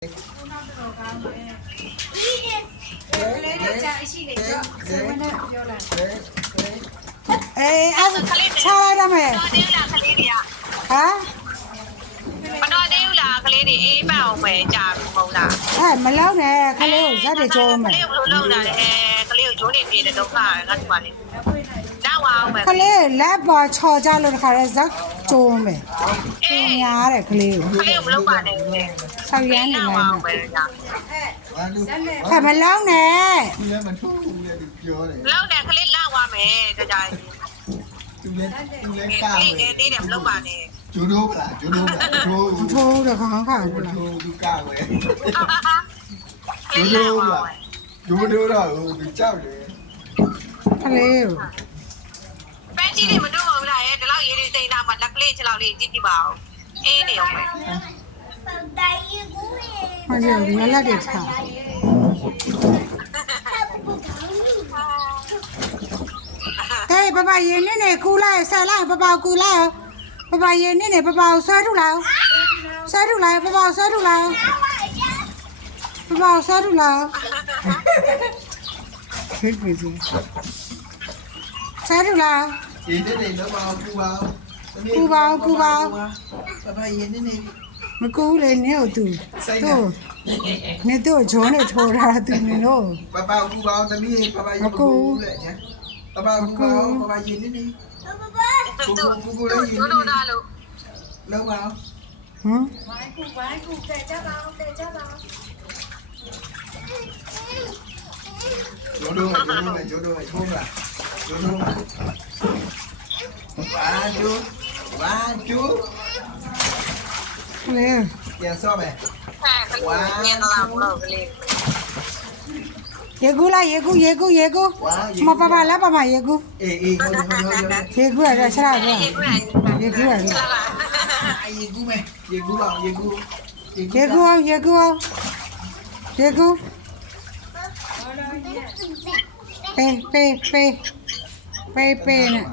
အဲ့ချားလိုက်တော့မယ်တော်သေးလားကလေးတွေက ဟမ်မတော်သေးဘူးလားကလေးတွေအေးပန့်အောင်ပဲကြာပြီမဟုတ်လားအဲ့မလောက်နဲ့ခလေးကိုဇက်တွေကျိုးမယ်ကလေးကိုဘယ်လိုလုပ်တာလဲကလေးကိုဂျိုးနေပြေတဲ့ဒုက္ခရယ်ငါဒီမှာလေးနောက်အောင်ပဲခလေးလက်ပေါ်ချော်ကြလို့တခါလဲဇက်ကျိုးမယ်ပညာတဲ့ခလေးကိုကလေးကိုမလုပ်ပါနဲ့ဆောက်ရမ်းနေလိုက်မယ်ပဲကြာ ခမလောက်နဲ့သူလည်းမထိုးဘူးလေသူပြောတယ် လောက်နဲ့ကလေးလောက်သွားမယ်ကြာကြီး သူလည်းက ကား လေး ပဲ ငယ်သေးတယ်မလုပ်ပါနဲ့ ဂျိုးတော့ဗလားဂျိုးတော့ထိုး ထိုးတော့ခေါင်းခါဘူးလား ထိုးသူကားပဲ ကလေးလောက်သွားမယ် ဂျိုးတော့တော့သူကြောက်တယ် ခလေးကို ပန်းကြီးတွေမတို့ဘူးလားရဲ့ဒီလောက်ရေးတွေစိတ်နာမှာလက်ကလေး6လောက်လေးကြည့်ကြည့်ပါဦးအေးနေအောင်ပဲ ဟောကြဒီလက်တွေထားဟေးပပရေနေနေကူလိုက်ဆယ်လိုက်ပပကူလိုက်ပပရေနေနေပပဆွဲထုတ်လိုက်ဆွဲထုတ်လိုက်ပပဆွဲထုတ်လိုက်ပပဆွဲထုတ်လိုက်ဟဲ့ပြီဆွဲထုတ်လိုက် ဒီနေ့တော့ပါပူပါဘာရင်းနေနေ မကူလေနေ့သူတို့နေတို့ဂျုံးနေထိုးတာသူနေတော့ ဘာပူပါသမီးဘာရင်းပူလေဘာပူပါဘာရင်းနေနေပူလည်းရင်းနေတို့လာလို့ လောက်ပါဟမ်ဂျိုးတော့ထိုးလားဂျိုးတော့ဘာဂျိုး လေ ပြန်စောမယ် ညင်လာမလို့ကလေး ရေကူလားရေကူမပပလာပမရေကူ အေးဟုတ်တယ်ရေကူရတဲ့ဆရာကရေကူရ ရေကူမယ်ရေကူပါရေကူ ရေကူပေးနဲ့